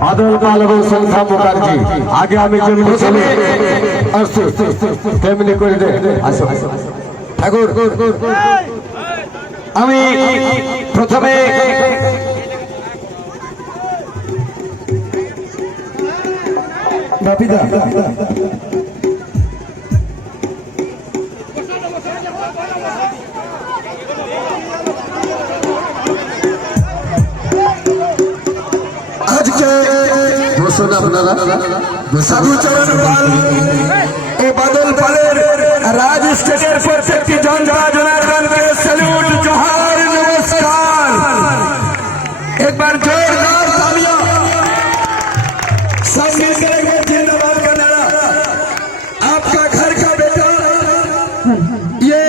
বাদল পাল এবং সংখ্যা মুখার্জি আগে আমি যেমনি চলে আসছি তেমনি করে দে আসো ঠাকুর আমি প্রথমে বাপিদা আজকে বসুন আপনারা সাধুচরণ পাল ও বাদল পালের রাজ স্টেটের প্রত্যেকটি জনসাধারণকে স্যালুট জোহার नमस्कार एक बार जोरदार तालियां सब मिलकर एक बार जिंदाबाद का नारा आपका घर का बेटा ये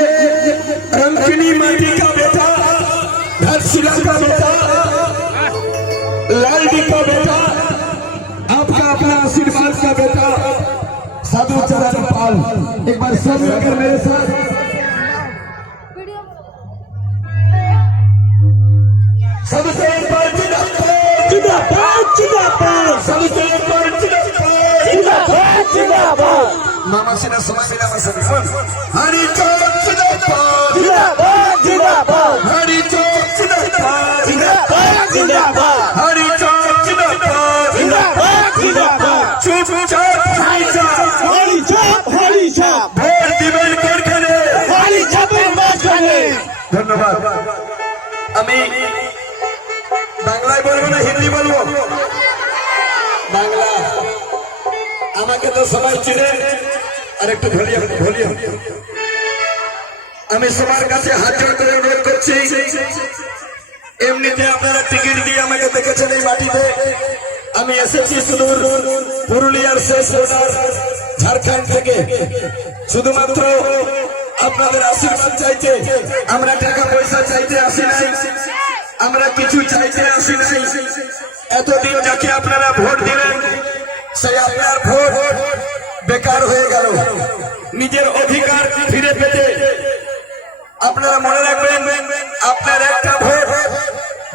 रंगकिनी माटी का बेटा घाटशिला का बेटा लालडी का बेटा आपका अपना आशीर्वाद का बेटा साधुचरण पाल एक बार सब मिलकर मेरे साथ सबसे ऊपर जिंदाबाद जिंदाबाद सबसे ऊपर जिंदाबाद जिंदाबाद मामा सिना सुमासिना मसन हरि चौक जिंदाबाद जिंदाबाद जिंदाबाद हरि चौक जिंदाबाद जिंदाबाद जिंदाबाद हरि चौक जिंदाबाद जिंदाबाद जिंदाबाद चुपचाप हरि चौक ভোট দিবেন করখানে হরি চাপের মাঝখানে ধন্যবাদ আমি বাংলায় বলবো না হিন্দি বলবো বাংলা আমাকে তো সবাই চিনে আর একটু ভলিউম আমি সবার কাছে হাত জোড় করে অনুরোধ করছি এমনিতে আপনারা টিকিট দিয়ে আমাকে দেখেছেন এই মাটিতে আমি এসেছি সুদূর পুরুলিয়ার শেষ বর্ডার ঝাড়খণ্ড থেকে শুধুমাত্র আপনাদের আশীর্বাদ চাইতে আমরা টাকা পয়সা চাইতে আসি নাই আমরা কিছু চাইতে আসি নাই এতদিন যাকে আপনারা ভোট দিলেন সেই আপনার ভোট বেকার হয়ে গেল নিজের অধিকার ফিরে পেতে আপনারা মনে রাখবেন আপনার একটা ভোট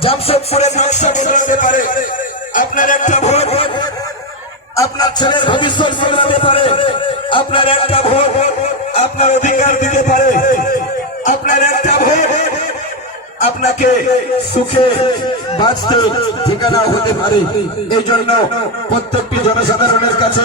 জামশেদপুরের নকশা বদলাতে পারে আপনার একটা ভোট আপনার ছেলের ভবিষ্যৎ বদলাতে পারে আপনার একটা ভোট আপনার অধিকার দিতে পারে আপনার একটা ভোট আপনাকে সুখে বাঁচতে ঠিকানা হতে পারে এই জন্য প্রত্যেকটি জনসাধারণের কাছে